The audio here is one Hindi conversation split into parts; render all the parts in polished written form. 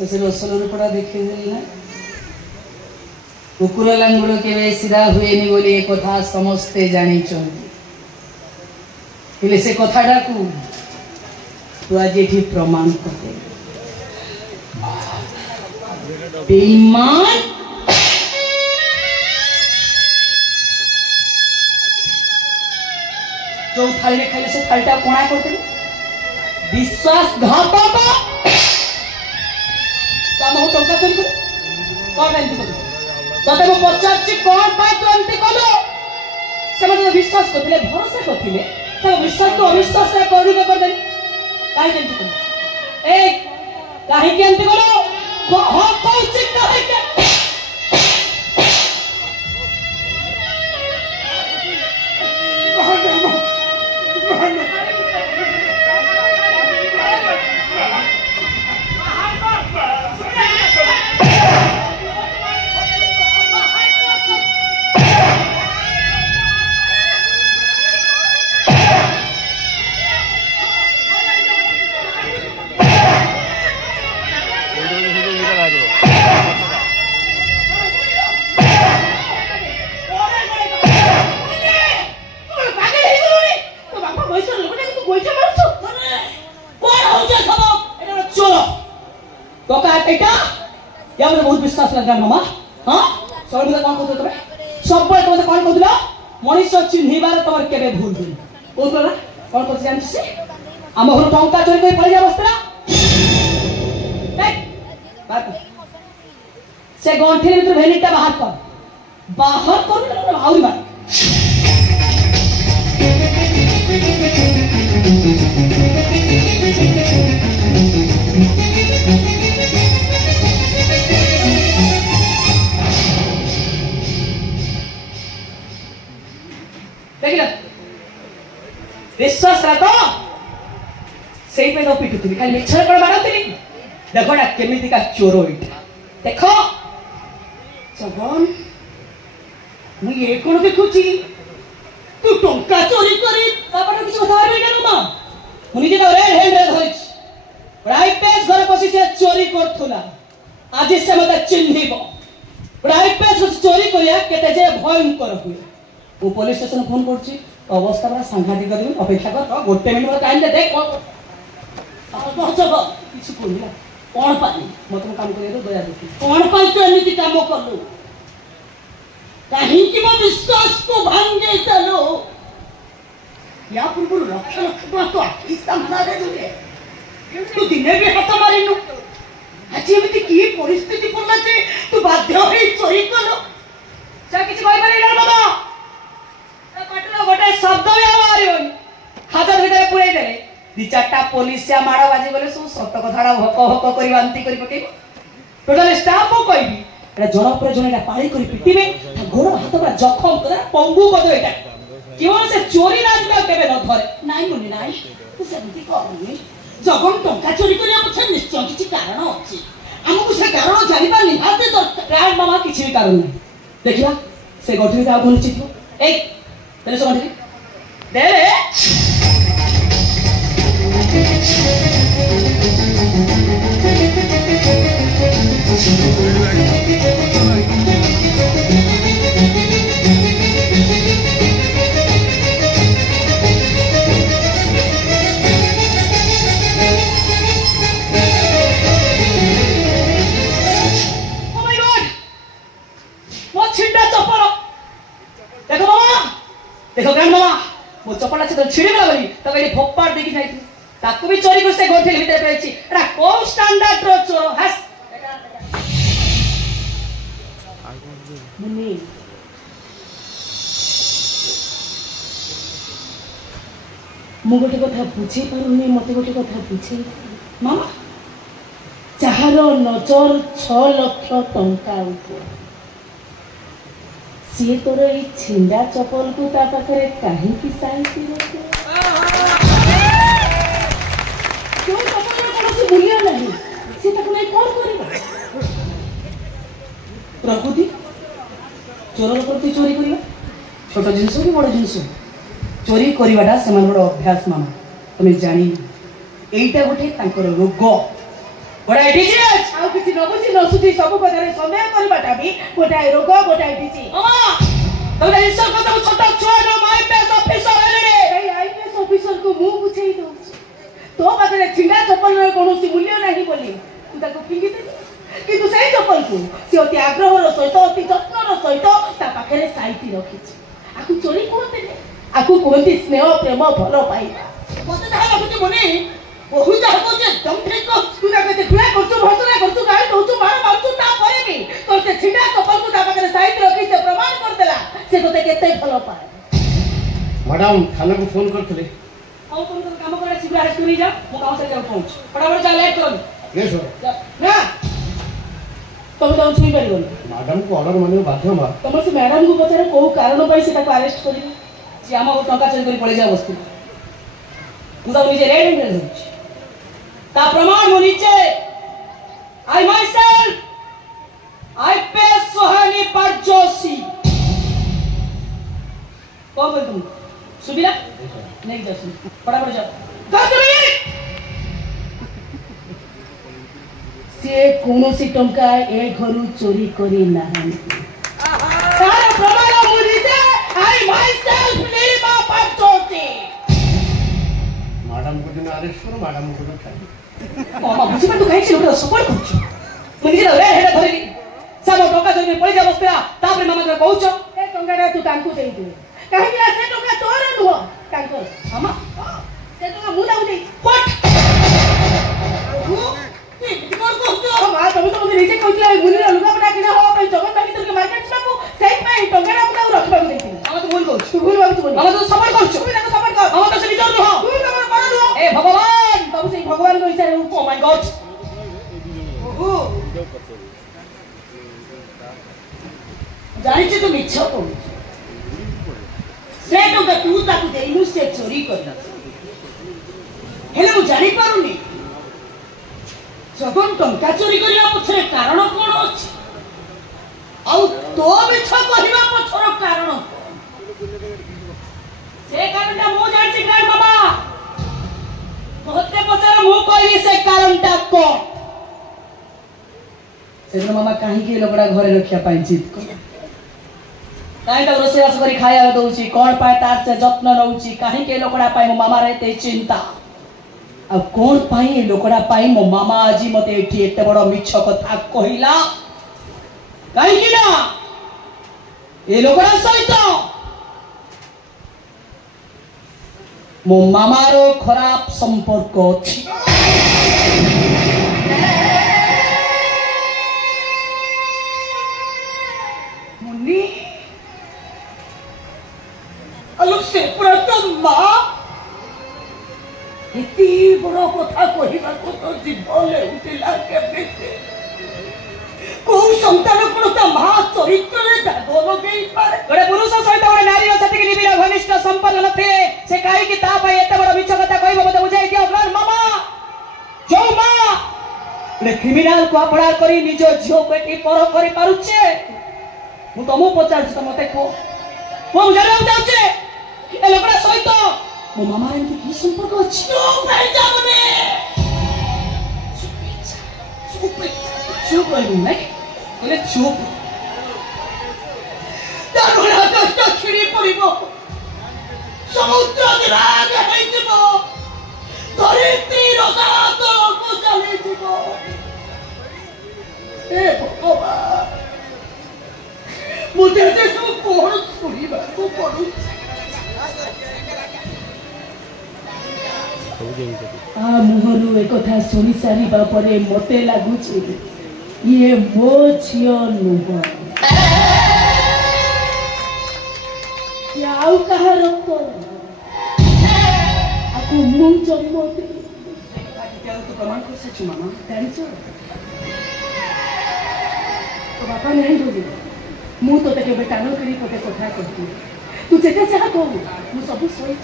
से रसल रूपटा देखे ना कुकुर लांगुड़ के सीधा हुए बोली एक कथा समस्ते जानी से कथाटा को तू आज ये प्रमाण कर बेईमान जो थाली खाइले से थालीटा कोणा करते विश्वासघातक काम हो टंका चोरी कर कौन एंती कर तते मो पचारछि कोन पाए तू एंती कलो से मते विश्वास करथिले भरोसा करथिले तो विश्वास तो अविश्वास से करी कर देली काई एंती कर ए काहे के एंती कलो हो कहछि काहे के बहुत विश्वास लगा मामा हाँ सब कौन कहते तुम सब तुम कौन कहला मनीष चिन्हबार तुम केबे भूल भूल कौन कौन कहते जान से आम घर टंका चोरी कर पड़ी बस्ता से गंठी भर भेलीटा बाहर कर आउरी मार विश्वास रख से तो पिटुथी खाली मिछर कौन मारती देखा केमिका चोर देख जगन मुझे कौन देखुची तू टंका चोरी करी किसी कथा मुझे रेड हैंड धरी प्राइपेस घर पशी से चोरी करूला आज से मत चिन्ह प्राइपेस चोरी करिया केते जे भयंकर हुए वो पुलिस स्टेशन फोन करछि अवस्था बड़ा सांघातिक अपेक्षा कर गोटे मिनट टाइम दे देख किसी कहला कौन पाई मत काम कर दया देखी कौन पाई तो एमती काम कलु कहीं मो विश्वास को भांगे चलो या पूर्व लक्ष लक्ष तो आखि सामने तू दिने भी हाथ मारिनु आज एमती की परिस्थिति पड़ला जे तू बाध्य होई चोरी कलो जा किसी कहि पारे बाबा गोटे शब्द भी आवार हाथ भीतर पुरे देले दि चारटा पुलिसिया माड़ बाजी गले सब सत कथा हक हक कर बांती कर पके टोटल स्टाफ को कहबी एटा जन पर जन एटा पाळी कर पिटिबे गोड़ हाथ पर जखम कर पंगु कर दो एटा केवल से चोरी ना जुगा केबे न धरे नाइ मुनि नाइ तू सेमती करनी जगन टंका चोरी करिया पछे निश्चय किछि कारण अछि हमकु से कारण जानिबा निहाते दरकार मामा किछि भी कारण नहीं देखिया से गठित आ कोन चित्त ए तेरे समझ दे रे देखो ग्रैंड मामा मो चपला से छिड़ी गला बली तो कहीं फोपाड़ देखि जाई ताकू भी चोरी कर से गोठे भीतर पड़छि एटा को स्टैंडर्ड रो चोर हस मुनी मु गोटे कथा बुझी पारुनी मते गोटे कथा बुझी मामा चाहर नजर 6 लाख टंका ऊपर सी तोर ये छिंडा चपल को ता पाखे कहीं की साइती क्यों चपल कौन से बुलिया नहीं सी तक नहीं कौन करेगा प्रकृति चोर प्रति चोरी करिया छोट जिंस की बड़ जिंस चोरी करिवाटा से मन बड़ अभ्यास मामा तुम जानी एटा गोटे तांकर रोग गोटाए डिजीज आउ किछि न बुझि न सुझि सब कथारे संदेह करबाटा भी गोटाए रोग गोटाए डिजीज मामा तोरे इंसल्ट करता छोटा छुआ नो आईपीएस ऑफिसर हेले ए आईपीएस ऑफिसर को मु बुझेई दउ तो पाखरे छिंडा चप्पल रे कोनोसी मूल्य नाही बोली तू ताको फिंगी दे किंतु सेई चप्पल को से अति आग्रहर सहित अति यत्नर सहित ता पाखरे साइती रखिछि आकु चोरी कोते ने आकु कोहती स्नेह प्रेम भलो पाइबा मते जहा लागुची मने बहुत जहा को जे एकदम ठीक को तू ताके देखुला करछु भसना करछु गाय दउछु मार मारछु ता परे भी तो से छिंडा चप्पल को ता पाखरे साइती रखि से प्रमाण कर देला से तोते केते भलो पाए मैडम थाना को फोन करथले आओ तुम तो काम करे शीघ्र अरेस्ट करी जा मो गांव से जा पहुंच फटाफट जा लेट कर यस सर ना तुम तो छुई परिबो मैडम को ऑर्डर माने बाध्य मा तुम से मैडम को पचारे को कारण पई से ताको अरेस्ट करी जे हम टंका चोरी कर पळे जा वस्तु तू तो निजे रेड हैंडल होछ ता प्रमाण मो नीचे आई माय सेल्फ आई पे सोहानी पर जोशी कौन बोल तुम सुबिला नहीं जा सुन फटाफट जाओ 10 मिनट से कोनोसी टंका ए घरु चोरी करी नाही तार प्रमाण मुरीते I myself Nilima Panchoti madam को दिन अरेस्ट करो मैडम को छाड़ी मामा बुझी पर तू काहे से लोक सपोर्ट करछ मुझे रे हेडा धरली सब टंका चोरी पळे जा बसला तापर मामा के कहउछ ए टंकाटा तू तांकू देई दे काहे कि से टंका तोर नुह तांको मामा से टंका मु दाउ दे व्हाट मां तुम तो मुझे नीचे कहती है मुनि लुगा बना के हो पे जगत बाकी तुके मार्केट छापू सेट में टंकाटा मु दाउ रखबा देती मामा तू भूल कहउछ तू भूल बाबू तू मामा तू सपोर्ट करछ तू ना सपोर्ट कर मामा तो से निजर नुह तू ना कर नुह ए भगवान तब से भगवान को इशारे ओ माय गॉड ओहो जानिछ तू मिछ कहउछ से टंका तू ताकू देइनु से चोरी करला हेले मु जानि पारुनी जगन टंका चोरी करला पछरे कारण कोन अछि आउ तो मिछ कहबा पछर कारण से कारणटा मु जानि ग्रांड मामा बहुते पछर मु कहली से कारणटा कोन से मामा काहे के लोकड़ा घरे रखिया पाई जीत को काहे त रोसेवास करी खाया दउची कोन पाए तार से जत्न नउची काहे के लोकड़ा पाए मो मामा रहते चिंता अब कौन पाई लोकड़ा पाई मो मामा आजी मते एठी एते बड़ मिछ कथा कहिला काहे कि ना ए लोकड़ा सहित मो मामारो खराब संपर्क अछि मुन्नी अलग से पूरा तो मां इति बड़ कथा कहिबा को तो जीवले उठिला केबे को संतान को तो मां चरित्र रे दाग लगेई पारे गरे पुरुष सहित गरे नारी सहित के निबिड़ घनिष्ठ संपर्क नथे से काई कि ता भाई एते बड़ मिछ कथा कहिबो मते बुझाई दियो ग्रांड मामा जो मां ले क्रिमिनल को अपराध करी निजो झियो पेटी पर करि पारुछे मु तमो पचार छ मते को मु जानो चाहछे ए लोकड़ा सहित मो मामा रे की संपर्क अछि चुप रह जा मने चुप रह नहीं बोले चुप तारोला कष्ट छिड़ी पड़िबो समुद्र विराग होई जिवो धरित्री रसात को चली जिवो ए भगवान मुझे जे सब कोहर सुनिबा को पड़ु आ मुहरु एक कथा सुनी सारी बापरे मते लागुची ये मो झियो नुह याउ कहा रक्त आकु मु जन्म दे तो प्रमाण कर सच मामा जानछो तो बापा नहीं बोली मु तो ते केबे टानो करी पते कथा करती तू जेते चाह कहू मु सब सोई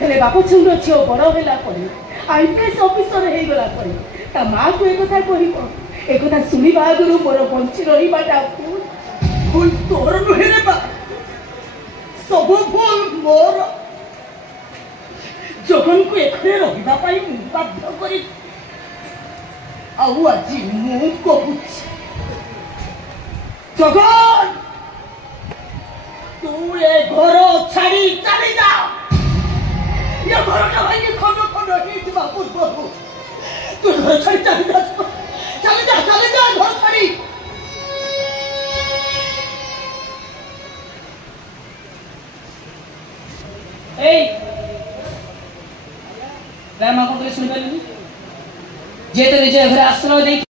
हेले बापा छुंड छियो बड़ होला परे आईपीएस ऑफिसर हे गला परे ता मां को एक कथा कहिबो एक कथा सुनी बागुरु मोर बंची रही बाटा भूल तोर नुहे रे बा सब भूल मोर जगन को एखरे रहिबा पाई बाध्य करी ଆଉ ଆଜି ମୁଁ କହୁଛି ଜଗନ ତୁ ଏ ଘର ଛାଡ଼ି ଚାଲି ଯା ଏ ଘରଟା ଭାଙ୍ଗି ଖଣ୍ଡ ଖଣ୍ଡ ହେଇଯିବା ପୂର୍ବରୁ ତୁ ଘର ଛାଡ଼ି ଚାଲି ଯା ଘର ଛାଡ଼ି এই রামা কোন শুনি পাইলি যে তো নিজে ঘরে আশ্রয় দেই